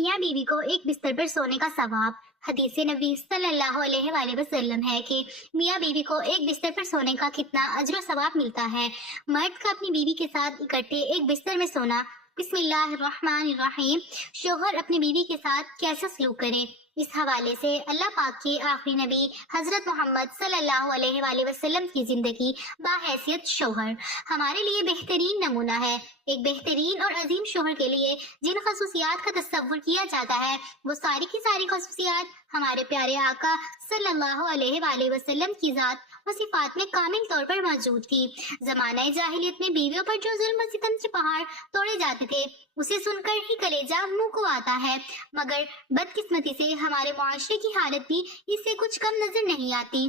میاں بیوی کو ایک بستر پر سونے کا ثواب۔ حدیث نبی صلی اللہ علیہ وآلہ وسلم ہے کہ میاں بیوی کو ایک بستر پر سونے کا کتنا اجر و ثواب ملتا ہے۔ مرد کا اپنی بیوی کے ساتھ اکٹھے ایک بستر میں سونا۔ بسم اللہ الرحمن الرحیم۔ شوہر اپنی بیوی کے ساتھ کیسا سلوک کرے؟ اس حوالے سے اللہ پاک کے آخری نبی حضرت محمد صلی اللہ علیہ وآلہ وسلم کی زندگی باحیثیت شوہر ہمارے لیے بہترین نمونہ ہے۔ ایک بہترین اور عظیم شوہر کے لیے جن خصوصیات کا تصور کیا جاتا ہے وہ ساری کی ساری خصوصیات ہمارے پیارے آقا صلی اللہ علیہ وآلہ وسلم کی ذات و صفات میں کامل طور پر موجود تھی۔ زمانہ جاہلیت میں بیویوں پر جو ظلم و ستم سے پہاڑ توڑے جاتے تھے اسے سن کر ہی کلیجہ منہ کو آتا ہے، مگر بدقسمتی سے ہمارے معاشرے کی حالت بھی اس سے کچھ کم نظر نہیں آتی۔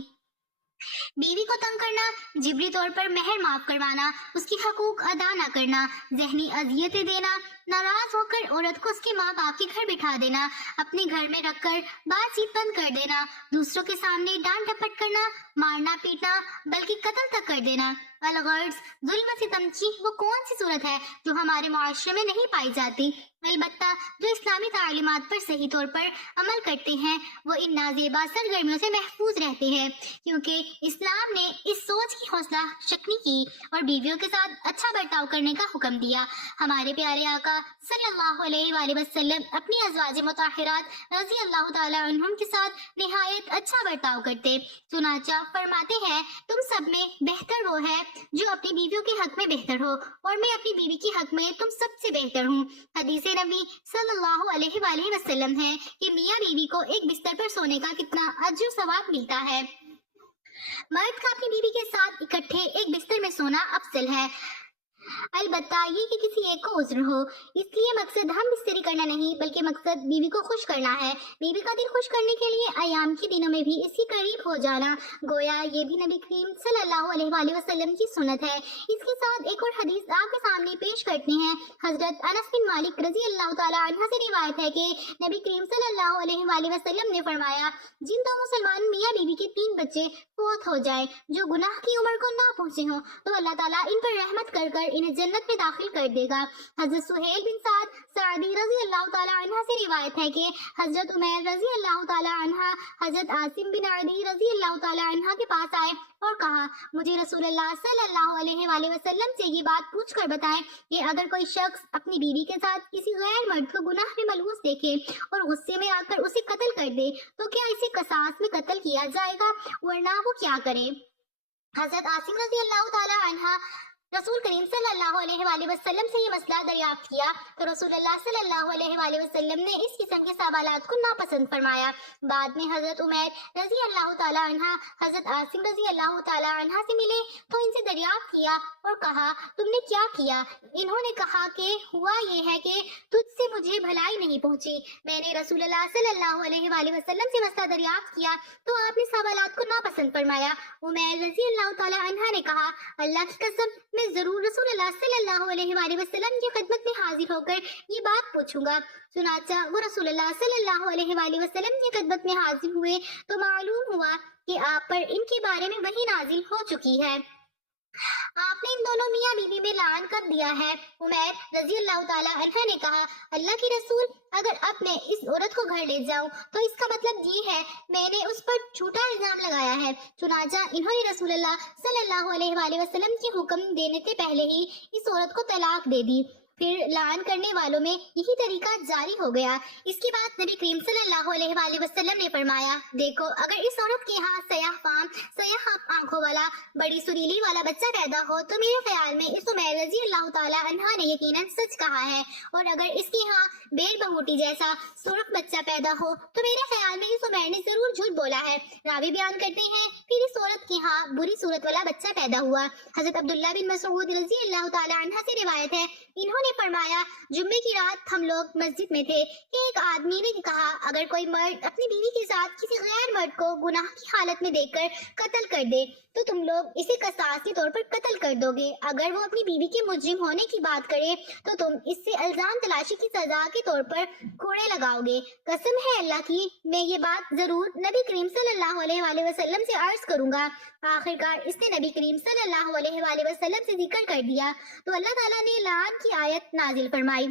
بیوی کو تنگ کرنا، جبری طور پر مہر معاف کروانا، اس کی حقوق ادا نہ کرنا، ذہنی اذیتیں دینا، ناراض ہو کر عورت کو اس کے ماں باپ کے گھر بٹھا دینا، اپنے گھر میں رکھ کر بات چیت بند کر دینا، دوسروں کے سامنے ڈانٹ ڈپٹ کرنا، مارنا پیٹنا بلکہ قتل تک کر دینا۔ الغرض ظلم و ستم کی وہ کون سی صورت ہے جو ہمارے معاشرے میں نہیں پائی جاتی؟ البتہ جو اسلامی تعلیمات پر صحیح طور پر عمل کرتے ہیں وہ ان نازیبا سرگرمیوں سے محفوظ رہتے ہیں، کیونکہ اسلام نے اس سوچ کی حوصلہ شکنی کی اور بیویوں کے ساتھ اچھا برتاؤ کرنے کا حکم دیا۔ ہمارے پیارے آقا صلی اللہ علیہ وآلہ وسلم اپنی ازواج مطہرات رضی اللہ تعالی عنہم کے ساتھ نہایت اچھا برتاؤ کرتے، چنانچہ فرماتے ہیں تم سب میں بہتر وہ ہے جو اپنی بیویوں کے حق میں بہتر ہو اور میں اپنی بیوی کے حق میں تم سب سے بہتر ہوں۔ حدیث نبی صلی اللہ علیہ وآلہ وسلم ہے کہ میاں بیوی کو ایک بستر پر سونے کا کتنا اجر و ثواب ملتا ہے۔ مرد کا اپنی بیوی کے ساتھ اکٹھے ایک بستر میں سونا افضل ہے، البتہ یہ کہ کسی ایک کو عذر ہو۔ اس لیے مقصد ہم بستری کرنا نہیں بلکہ مقصد بیوی کو خوش کرنا ہے۔ بیوی کا دل خوش کرنے کے لیے ایام کے دنوں میں بھی اس کے قریب ہو جانا، گویا یہ بھی نبی کریم صلی اللہ علیہ وآلہ وسلم کی سنت ہے۔ اس کے ساتھ ایک اور حدیث آپ کے سامنے پیش کرتے ہیں۔ حضرت انس بن مالک رضی اللہ تعالی عنہ سے روایت ہے کہ نبی کریم صلی اللہ علیہ وآلہ وسلم نے فرمایا جن دو مسلمان میاں بیوی کے 3 بچے فوت ہو جائیں جو گناہ کی عمر کو نہ پہنچے ہوں تو اللہ تعالیٰ ان پر رحمت کر کر انہیں جنت میں داخل کر دے گا۔ حضرت سہیل بن سعد سعدی رضی اللہ تعالی عنہ سے روایت ہے کہ حضرت عمیر رضی اللہ تعالی عنہ حضرت عاصم بن عدی رضی اللہ تعالی عنہ کے پاس آئے اور کہا مجھے رسول اللہ صلی اللہ علیہ وآلہ وسلم سے یہ بات پوچھ کر بتائیں کہ اگر کوئی شخص اپنی بیوی کے ساتھ کسی غیر مرد کو گناہ میں ملوث دیکھے اور غصے میں آ کر اسے قتل کر دے تو کیا اسے قصاص میں قتل کیا جائے گا، ورنہ وہ کیا کرے؟ حضرت عاصم رضی اللہ تعالی عنہ رسول کریم صلی اللہ علیہ وآلہ وسلم سے یہ مسئلہ دریافت کیا تو رسول اللہ صلی اللہ علیہ وآلہ وسلم نے اس قسم کے سوالات کو ناپسند فرمایا۔ بعد میں حضرت عمیر رضی اللہ تعالی عنہ حضرت عاصم رضی اللہ تعالی عنہ سے ملے تو ان سے دریافت کیا اور کہا تم نے کیا کیا؟ انہوں نے کہا کہ ہوا یہ ہے کہ تجھ سے مجھے بھلائی نہیں پہنچی۔ میں نے رسول اللہ صلی اللہ علیہ وآلہ وسلم سے مسئلہ دریافت کیا تو آپ نے سوالات کو ناپسند فرمایا۔ عمیر رضی اللہ تعالی عنہ نے کہا اللہ کی قسم میں ضرور رسول اللہ صلی اللہ علیہ وآلہ وسلم کی خدمت میں حاضر ہو کر یہ بات پوچھوں گا۔ چنانچہ وہ رسول اللہ صلی اللہ علیہ وآلہ وسلم کی خدمت میں حاضر ہوئے تو معلوم ہوا کہ آپ پر ان کے بارے میں وحی نازل ہو چکی ہے۔ آپ نے ان دونوں میاں بیوی میں لعن کر دیا ہے۔ عمیر رضی اللہ تعالی عنہ نے کہا اللہ کی رسول اگر اب میں اس عورت کو گھر لے جاؤں تو اس کا مطلب یہ ہے میں نے اس پر جھوٹا الزام لگایا ہے۔ چنانچہ انہوں نے رسول اللہ صلی اللہ علیہ وآلہ وسلم کے حکم دینے سے پہلے ہی اس عورت کو طلاق دے دی۔ پھر لعن کرنے والوں میں یہی طریقہ جاری ہو گیا۔ اس کے بعد نبی کریم صلی اللہ علیہ وآلہ وسلم نے فرمایا دیکھو اگر اس عورت کے ہاں سیاہ فام سیاہ آنکھوں والا بڑی سریلی والا بچہ پیدا ہو تو میرے خیال میں اس عمیر رضی اللہ تعالی عنہ نے یقیناً سچ کہا ہے، اور اگر اس کے ہاں بیر بہوٹی جیسا سرخ بچہ پیدا ہو تو میرے خیال میں اس عمیر نے ضرور جھوٹ بولا ہے۔ راوی بیان کرتے ہیں پھر اس عورت کے ہاں بری صورت والا بچہ پیدا ہوا۔ حضرت عبداللہ بن مسعود رضی اللہ تعالی عنہ سے روایت ہے انہوں نے فرمایا جمعے کی رات ہم لوگ مسجد میں تھے کہ ایک آدمی نے کہا اگر کوئی مرد اپنی بیوی کے ساتھ کسی غیر مرد کو گناہ کی حالت میں دیکھ کر قتل کر دے تو تم لوگ اسے قصاص کے طور پر قتل کر دو گے، اگر وہ اپنی بیوی کے مجرم ہونے کی بات کرے تو تم اس سے الزام تلاشی کی سزا کے طور پر کوڑے لگاؤ گے۔ قسم ہے اللہ کی میں یہ بات ضرور نبی کریم صلی اللہ علیہ وآلہ وسلم سے عرض کروں گا۔ آخرکار اس نے نبی کریم صلی اللہ علیہ وآلہ وسلم سے ذکر کر دیا تو اللہ تعالیٰ نے لعن کی آیت نازل فرمائی۔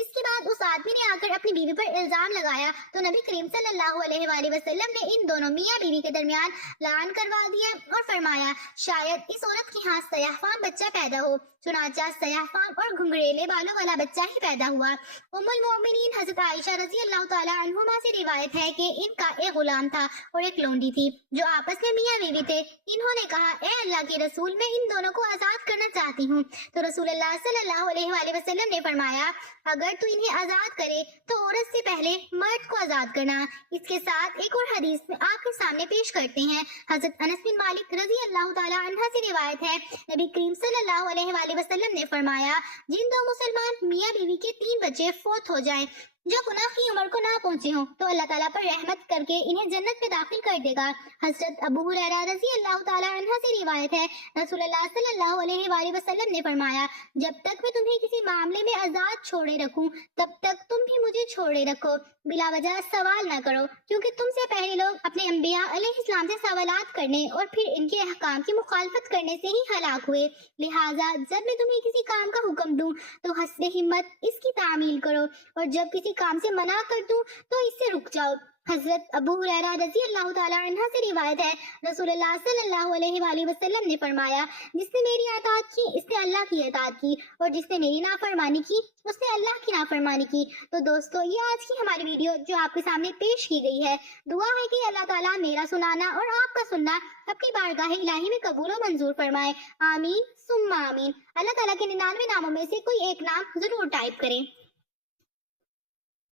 اس کے بعد اس آدمی نے آ کر اپنی بیوی پر الزام لگایا تو نبی کریم صلی اللہ علیہ وآلہ وسلم نے ان دونوں میاں بیوی کے درمیان لعن کروا دیا اور فرمایا شاید اس عورت کے ہاں سیاہ فام بچہ پیدا ہو۔ چنانچہ سیاہ فام اور گھنگریلے بالوں والا بچہ ہی پیدا ہوا۔ ام المؤمنین حضرت عائشہ رضی اللہ تعالی عنہما سے روایت ہے کہ ان کا ایک غلام تھا اور ایک لونڈی تھی جو آپس میں میاں بیوی تھے۔ انہوں نے کہا اے اللہ کے رسول، میں ان دونوں کو آزاد کرنا چاہتی ہوں۔ تو رسول اللہ صلی اللہ علیہ وآلہ وسلم نے فرمایا اگر تو انہیں آزاد کرے تو عورت سے پہلے مرد کو آزاد کرنا۔ اس کے ساتھ ایک اور حدیث میں آپ کے سامنے پیش کرتے ہیں۔ حضرت انس بن مالک رضی اللہ تعالی عنہ سے روایت ہے نبی کریم صلی اللہ علیہ وآلہ وسلم نے فرمایا جن دو مسلمان میاں بیوی کے 3 بچے فوت ہو جائیں جو گناہ کی عمر کو نہ پہنچے ہوں تو اللہ تعالیٰ پر رحمت کر کے انہیں جنت میں داخل کر دے گا۔ حضرت ابو ہریرہ رضی اللہ تعالی عنہ سے روایت ہے رسول اللہ صلی اللہ علیہ وآلہ وسلم نے فرمایا جب تک میں تمہیں کسی معاملے میں آزاد چھوڑے رکھوں تب تک تم بھی مجھے چھوڑے رکھو، بلا وجہ سوال نہ کرو، کیونکہ تم سے پہلے لوگ اپنے انبیاء علیہ السلام سے سوالات کرنے اور پھر ان کے احکام کی مخالفت کرنے سے ہی ہلاک ہوئے۔ لہٰذا جب میں تمہیں کسی کام کا حکم دوں تو حسب ہمت اس کی تعمیل کرو، اور جب کسی کام سے منع کر دوں تو اس سے رک جاؤ۔ حضرت ابو ہریرہ رضی اللہ تعالی عنہ سے روایت ہے رسول اللہ صلی اللہ علیہ وآلہ وسلم نے فرمایا جس نے میری اطاعت کی اس نے اللہ کی اطاعت کی، اور جس نے میری نافرمانی کی اس نے اللہ کی نافرمانی کی۔ تو دوستو یہ آج کی ہماری ویڈیو جو آپ کے سامنے پیش کی گئی ہے، دعا ہے کہ اللہ تعالیٰ میرا سنانا اور آپ کا سننا اپنی بارگاہ الہی میں قبول و منظور فرمائے، آمین ثم آمین۔ اللہ تعالیٰ کے 99 ناموں میں سے کوئی ایک نام ضرور ٹائپ کریں۔